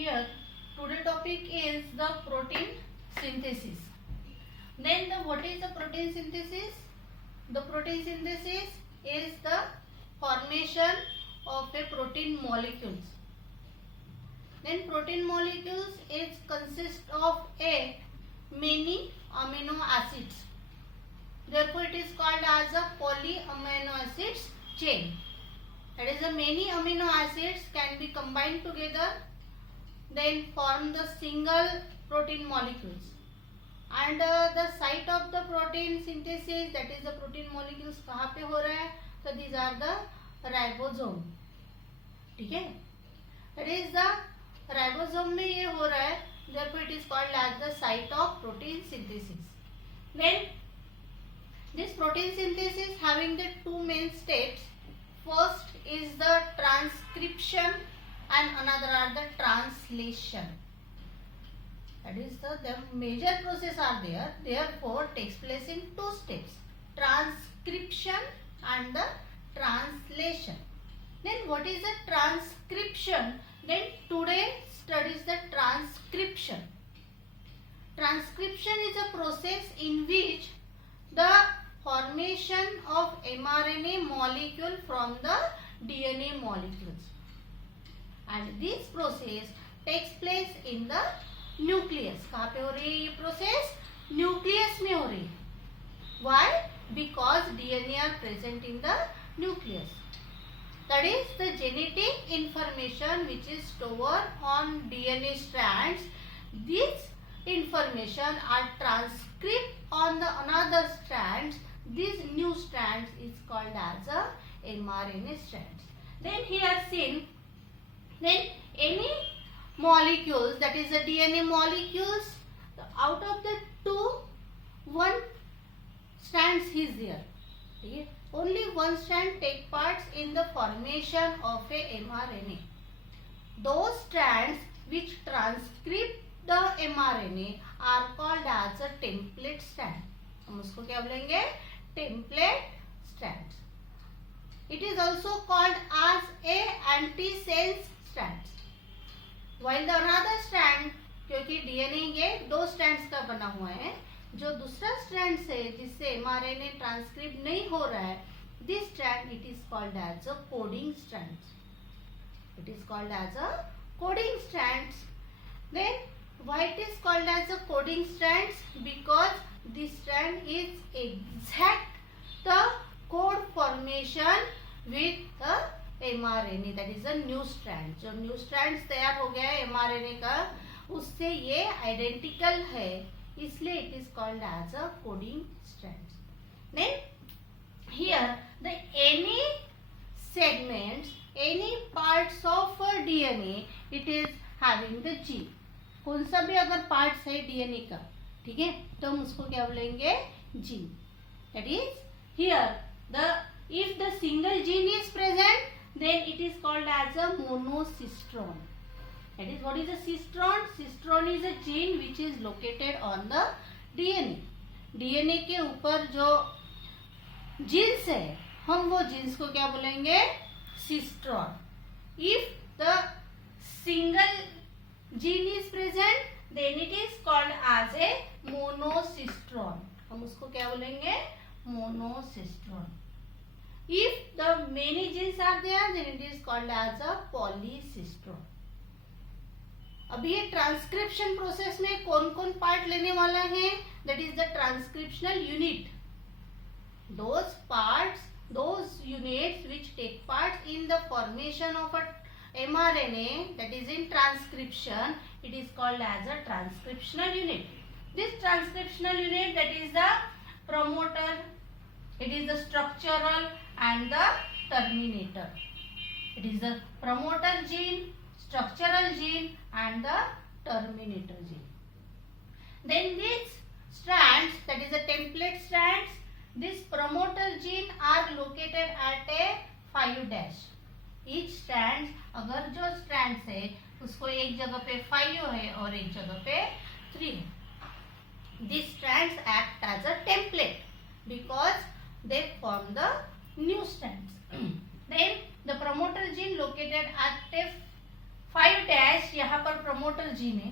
Here, today topic is the protein synthesis. Then what is the protein synthesis? The protein synthesis is the formation of a protein molecules. Then protein molecules is consist of a many amino acids. Therefore, it is called as a polyamino acids chain. That is, the many amino acids can be combined together, then form the single protein molecules. And the site of the protein synthesis, that is the protein molecules कहाँ पे हो रहा है? So these are the ribosome. ठीक है? That is the ribosome में ये हो रहा है. Therefore, it is called as the site of protein synthesis. Then this protein synthesis having the two main steps. First is the transcription and another are the translation. That is the major process are there. Therefore, takes place in two steps: transcription and the translation. Then what is the transcription? Then today studies the transcription. Transcription is a process in which the formation of mRNA molecule from the DNA molecules, and this process takes place in the nucleus. कहाँ पे हो रही है ये process? Nucleus में हो रही है. Why? Because DNA are present in the nucleus. That is the genetic information which is stored on DNA strands. This information are transcribed on the another strands. These new strands is called as a mRNA strands. Then here seen, then any molecules, that is the DNA molecules, out of the two, one strands is there. Okay? Only one strand take parts in the formation of a mRNA. Those strands which transcribe the mRNA are called as a template strand. हम उसको क्या बोलेंगे? Template strands. It is also called as a antisense strands. While the another strand, क्योंकि DNA ये दो strands का बना हुआ है, जो दूसरा strand से जिससे mRNA transcript नहीं हो रहा है, this strand it is called as a coding strands. It is called as a coding strands. Then why it is called as a coding strands? Because this strand is exact the code formation with the mRNA, that is a new strand. जो new strands तैयार हो गया है mRNA का, उससे ये identical है, इसलिए it is called as a coding strands. Then here the any segments, any parts of DNA, it is having the gene. कौन सा भी अगर पार्ट्स है डीएनए का, ठीक है, तो हम उसको क्या बोलेंगे? Gene. That is here the if the single gene is present, then it is called as a monocistron. That is, what is a cistron? Cistron is a gene which is located on the DNA. DNA के ऊपर जो jeans है, हम वो jeans को क्या बोलेंगे? Cistron. If the single gene is present, then it is called as a monocistron. हम उसको क्या बोलेंगे? Monocistron. If the many genes are there, then it is called as a polycistron. अभी ये ट्रांसक्रिप्शन प्रोसेस में कौन कौन पार्ट लेने वाला है? That is the transcriptional unit. Those parts, those units which take part in the formation of a mRNA, that is in transcription, it is called as a transcriptional unit. This transcriptional unit, that is the promoter, it is the structural and the terminator. It is the promoter gene, structural gene and the terminator gene. Then these strands, that is the template strands, this promoter gene are located at a 5'. Each strand, अगर जो strands है उसको एक जगह पे 5 है और एक जगह पे 3 है. These strands act as a template because they form the new strands. Then the promoter gene located at a 5', यहाँ पर प्रमोटर जीन है,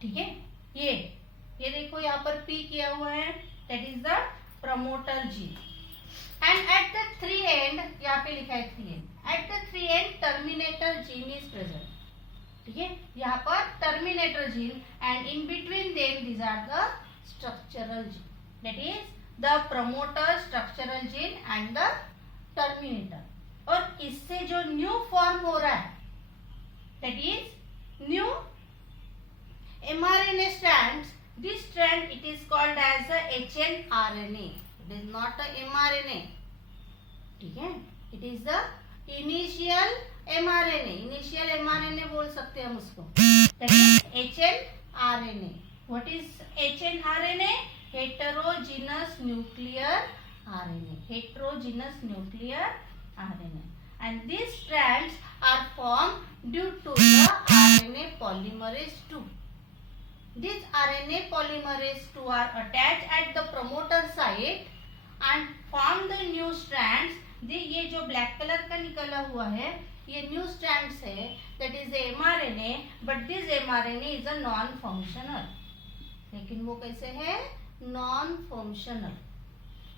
ठीक है। ये देखो यहाँ पर P किया हुआ है, that is the promoter gene. And at the 3 end, यहाँ पे लिखा है 3 end, at the 3 end terminator gene is present, ठीक है। यहाँ पर terminator gene and in between them these are the structural gene, that is the promoter, structural gene and the terminator. और इससे जो न्यू फॉर्म हो रहा है that is new mRNA strands. This strand it is called as a hnRNA. It is not a mRNA, ठीक है। It is the initial mRNA. Initial mRNA बोल सकते हैं हम उसको, that is hnRNA. What is hnRNA? Heterogeneous nuclear RNA. Heterogeneous nuclear RNA. And these strands are formed due to the RNA polymerase 2. These RNA polymerase 2 are attached at the promoter site and form the new strands. ये जो black colour का निकला हुआ है ये new strands है, that is mRNA, but this mRNA is a non functional. लेकिन वो कैसे है? Non functional.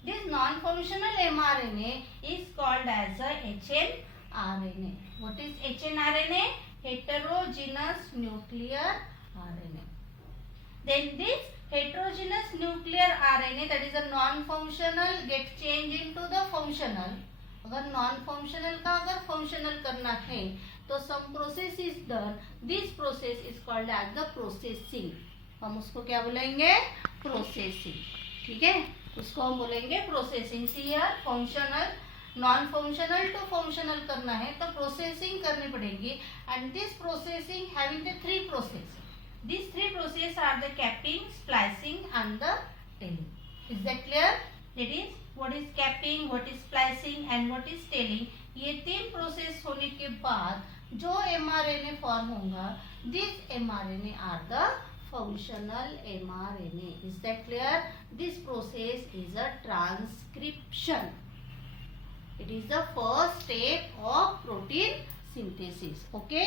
This non-functional mRNA is called as a hnRNA. What is hnRNA? Heterogeneous nuclear RNA. Then this heterogeneous nuclear RNA, that is a non-functional, get changed into the functional. अगर non-functional का अगर functional करना है तो some process is done. This process is called as the processing. हम उसको क्या बोलेंगे? Processing, ठीक है। उसको हम बोलेंगे processing. CR functional, non functional to functional करना है तो प्रोसेसिंग करनी पड़ेगी। And this processing having the 3 process, this 3 process are the capping, splicing and the tailing. Is that clear? That is what is capping, what is splicing and what is tailing. ये 3 process होने के बाद जो mRNA form होगा, this mRNA are the functional mRNA. Is that clear? This process is a transcription. It is the first step of protein synthesis. Okay.